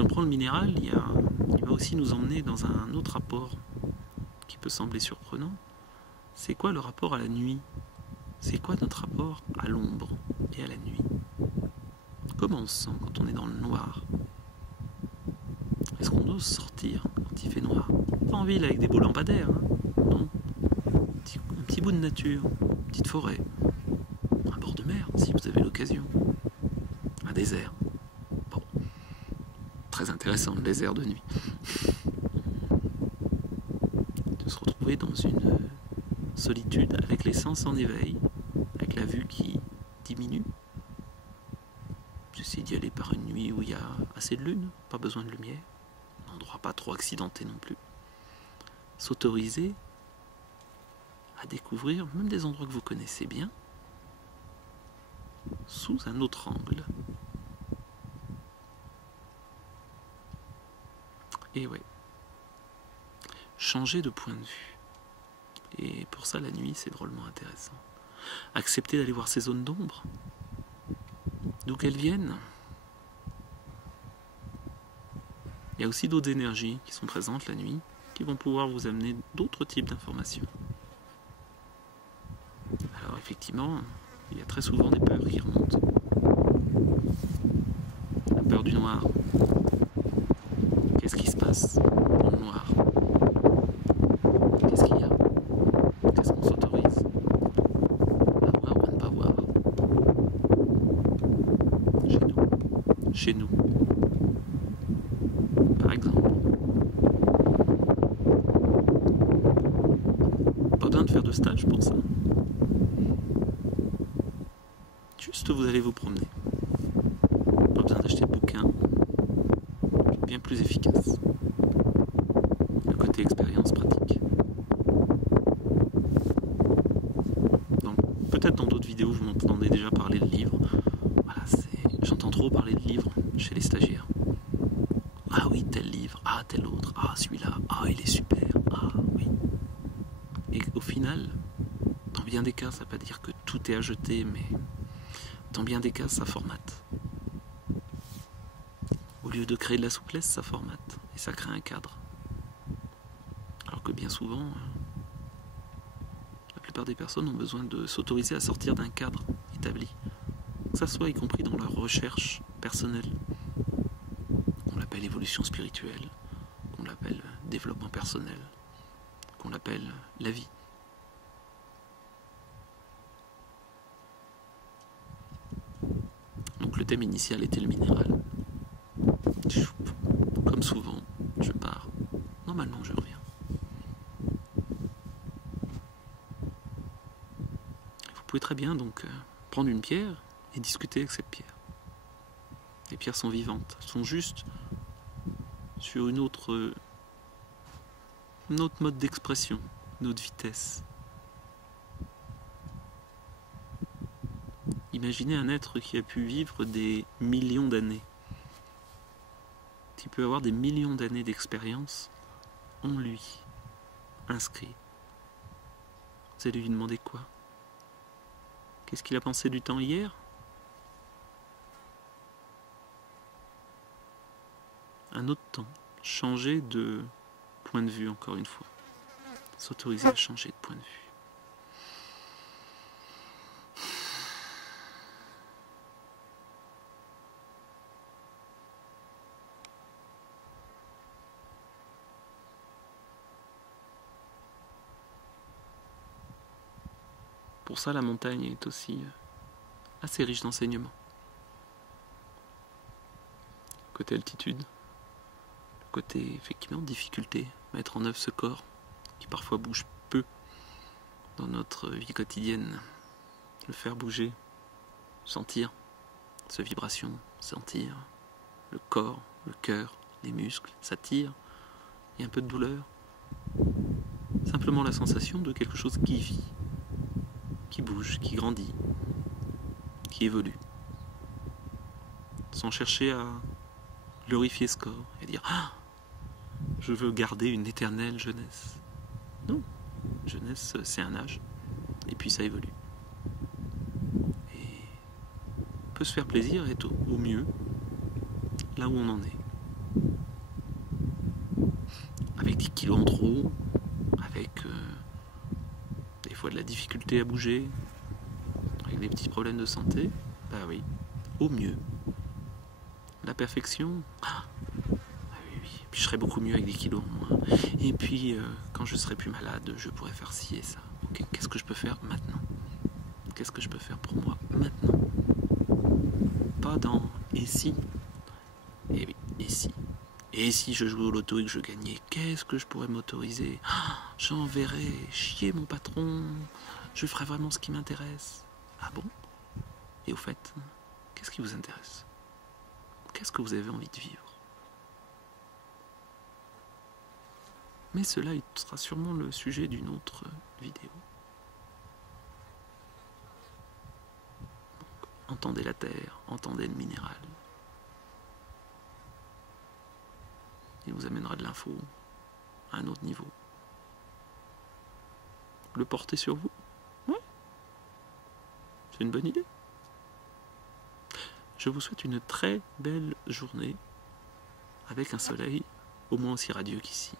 Si on prend le minéral, il va aussi nous emmener dans un autre rapport qui peut sembler surprenant. C'est quoi le rapport à la nuit? C'est quoi notre rapport à l'ombre et à la nuit? Comment on se sent quand on est dans le noir? Est-ce qu'on ose sortir quand il fait noir? Pas en ville avec des beaux lampadaires, hein? Non. Un petit bout de nature, une petite forêt, un bord de mer si vous avez l'occasion, un désert. Bon, très intéressant le désert de nuit. De se retrouver dans une solitude avec les sens en éveil, avec la vue qui diminue. J'essaie d'y aller par une nuit où il y a assez de lune, pas besoin de lumière, un endroit pas trop accidenté non plus. S'autoriser à découvrir même des endroits que vous connaissez bien sous un autre angle. Et ouais, changer de point de vue. Et pour ça, la nuit, c'est drôlement intéressant. Accepter d'aller voir ces zones d'ombre, d'où qu'elles viennent. Il y a aussi d'autres énergies qui sont présentes la nuit, qui vont pouvoir vous amener d'autres types d'informations. Alors effectivement, il y a très souvent des peurs qui remontent. La peur du noir. Qu'est-ce qui se passe dans le noir? Qu'est-ce qu'il y a? Qu'est-ce qu'on s'autorise à voir ou à ne pas voir? Chez nous, par exemple. Pas besoin de faire de stage pour ça. Juste vous allez vous promener. Pas besoin d'acheter de bouquins. Bien plus efficace. Le côté expérience pratique. Donc peut-être dans d'autres vidéos vous m'entendez déjà parler de livres. Voilà, j'entends trop parler de livres chez les stagiaires. Ah oui, tel livre, ah tel autre, ah celui-là, ah il est super, ah oui. Et au final, dans bien des cas, ça ne veut pas dire que tout est à jeter, mais dans bien des cas, ça formate. Au lieu de créer de la souplesse, ça formate et ça crée un cadre. Alors que bien souvent, la plupart des personnes ont besoin de s'autoriser à sortir d'un cadre établi. Que ça soit y compris dans leur recherche personnelle. Qu'on l'appelle évolution spirituelle, qu'on l'appelle développement personnel, qu'on l'appelle la vie. Donc le thème initial était le minéral. Comme souvent, je pars. Normalement, je reviens. Vous pouvez très bien donc prendre une pierre et discuter avec cette pierre. Les pierres sont vivantes, elles sont juste sur une autre mode d'expression, une autre vitesse. Imaginez un être qui a pu vivre des millions d'années, qui peut avoir des millions d'années d'expérience en lui, inscrit. Vous allez lui demander quoi? Qu'est-ce qu'il a pensé du temps hier? Un autre temps, changer de point de vue encore une fois, s'autoriser à changer de point de vue. Pour ça, la montagne est aussi assez riche d'enseignements. Côté altitude, côté effectivement difficulté, mettre en œuvre ce corps qui parfois bouge peu dans notre vie quotidienne, le faire bouger, sentir ces vibrations, sentir le corps, le cœur, les muscles, ça tire, il y a un peu de douleur, simplement la sensation de quelque chose qui vit, qui bouge, qui grandit, qui évolue, sans chercher à glorifier ce corps et dire « Ah, je veux garder une éternelle jeunesse ». Non, jeunesse c'est un âge, et puis ça évolue. Et on peut se faire plaisir et être au mieux là où on en est. kilos en trop, avec des fois de la difficulté à bouger, avec des petits problèmes de santé, bah oui, au mieux. La perfection, oui, oui. Puis je serais beaucoup mieux avec des kilos en moins. Et puis, quand je serai plus malade, je pourrais faire ci et ça. Ok, qu'est-ce que je peux faire maintenant? Qu'est-ce que je peux faire pour moi maintenant? Pas dans et si? Et oui, et si? Et si je jouais au loto et que je gagnais, qu'est-ce que je pourrais m'autoriser? J'enverrais chier mon patron, je ferais vraiment ce qui m'intéresse. Ah bon? Et au fait, qu'est-ce qui vous intéresse? Qu'est-ce que vous avez envie de vivre? Mais cela sera sûrement le sujet d'une autre vidéo. Donc, entendez la terre, entendez le minéral. Il vous amènera de l'info à un autre niveau. Le porter sur vous? Ouais. C'est une bonne idée. Je vous souhaite une très belle journée avec un soleil au moins aussi radieux qu'ici.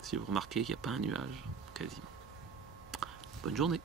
Si vous remarquez qu'il n'y a pas un nuage, quasiment. Bonne journée.